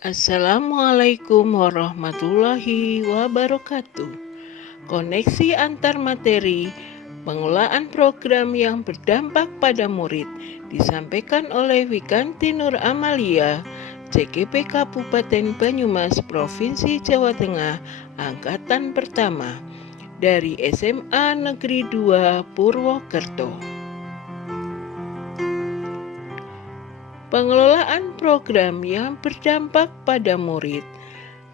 Assalamualaikum warahmatullahi wabarakatuh. Koneksi antar materi, pengelolaan program yang berdampak pada murid disampaikan oleh Wikanti Nur Amalia, CGP Kabupaten Banyumas, Provinsi Jawa Tengah, Angkatan Pertama, dari SMA Negeri 2 Purwokerto. Pengelolaan program yang berdampak pada murid.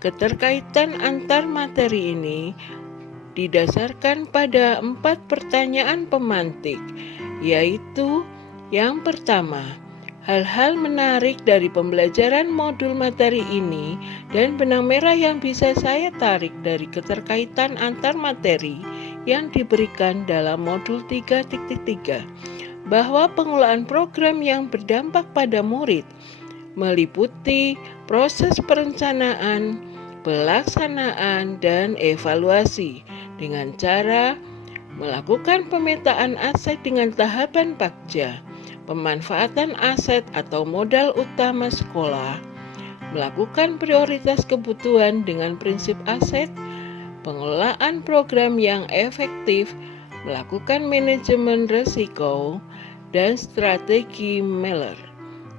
Keterkaitan antar materi ini didasarkan pada 4 pertanyaan pemantik, yaitu yang pertama, hal-hal menarik dari pembelajaran modul materi ini dan benang merah yang bisa saya tarik dari keterkaitan antar materi yang diberikan dalam modul 3.3. Bahwa pengelolaan program yang berdampak pada murid meliputi proses perencanaan, pelaksanaan, dan evaluasi dengan cara melakukan pemetaan aset dengan tahapan Pakja, pemanfaatan aset atau modal utama sekolah, melakukan prioritas kebutuhan dengan prinsip aset, pengelolaan program yang efektif, melakukan manajemen risiko, dan strategi Meller,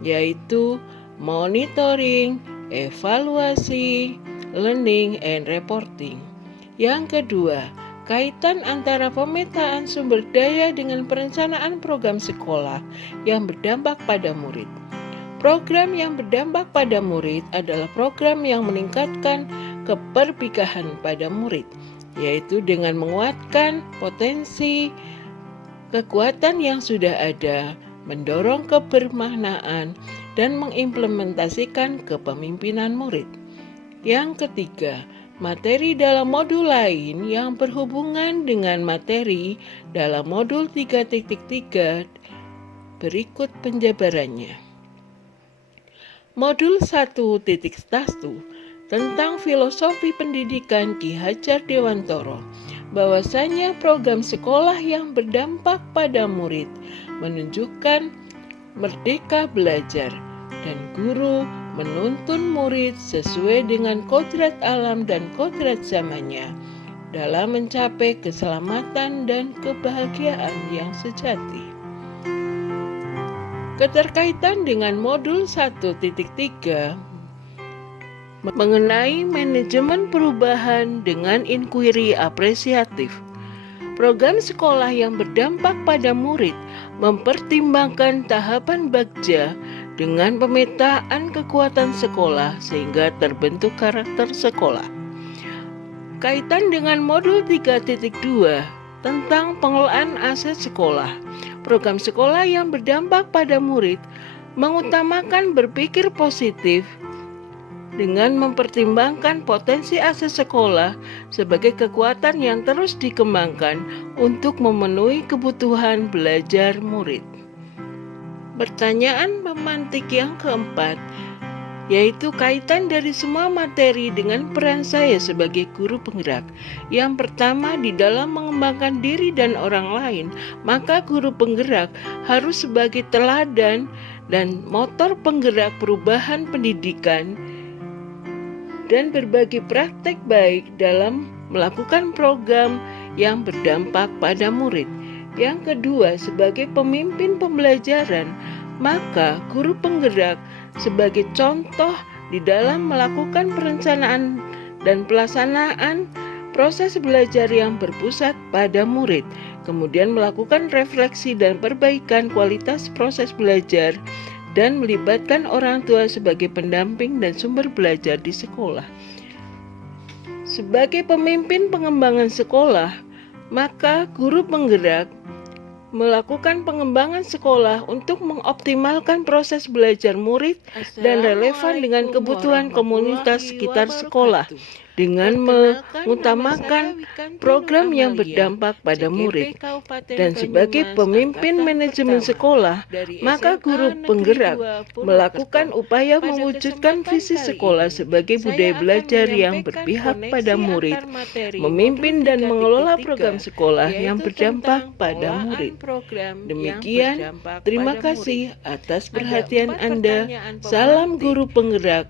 yaitu monitoring, evaluasi, learning, and reporting. Yang kedua, kaitan antara pemetaan sumber daya dengan perencanaan program sekolah yang berdampak pada murid. Program yang berdampak pada murid adalah program yang meningkatkan keberpihakan pada murid, yaitu dengan menguatkan potensi kekuatan yang sudah ada, mendorong kebermaknaan, dan mengimplementasikan kepemimpinan murid. Yang ketiga, materi dalam modul lain yang berhubungan dengan materi dalam modul 3.3 berikut penjabarannya. Modul 1.1 tentang filosofi pendidikan Ki Hajar Dewantoro, bahwasanya program sekolah yang berdampak pada murid menunjukkan merdeka belajar dan guru menuntun murid sesuai dengan kodrat alam dan kodrat zamannya dalam mencapai keselamatan dan kebahagiaan yang sejati. Keterkaitan dengan modul 1.3 mengenai manajemen perubahan dengan inquiry apresiatif. Program sekolah yang berdampak pada murid mempertimbangkan tahapan Bagja dengan pemetaan kekuatan sekolah sehingga terbentuk karakter sekolah. Kaitan dengan modul 3.2 tentang pengelolaan aset sekolah. Program sekolah yang berdampak pada murid mengutamakan berpikir positif dengan mempertimbangkan potensi aset sekolah sebagai kekuatan yang terus dikembangkan untuk memenuhi kebutuhan belajar murid. Pertanyaan pemantik yang keempat, yaitu kaitan dari semua materi dengan peran saya sebagai guru penggerak. Yang pertama, di dalam mengembangkan diri dan orang lain, maka guru penggerak harus sebagai teladan dan motor penggerak perubahan pendidikan dan berbagi praktek baik dalam melakukan program yang berdampak pada murid. Yang kedua, sebagai pemimpin pembelajaran, maka guru penggerak sebagai contoh di dalam melakukan perencanaan dan pelaksanaan proses belajar yang berpusat pada murid, kemudian melakukan refleksi dan perbaikan kualitas proses belajar, dan melibatkan orang tua sebagai pendamping dan sumber belajar di sekolah. Sebagai pemimpin pengembangan sekolah, maka guru penggerak melakukan pengembangan sekolah untuk mengoptimalkan proses belajar murid dan relevan dengan kebutuhan komunitas sekitar sekolah dengan mengutamakan program yang berdampak pada murid. Dan sebagai pemimpin manajemen sekolah, maka guru penggerak melakukan upaya mewujudkan visi sekolah sebagai budaya belajar yang berpihak pada murid, memimpin dan mengelola program sekolah yang berdampak pada murid. Demikian, terima kasih atas perhatian Anda. Salam guru penggerak.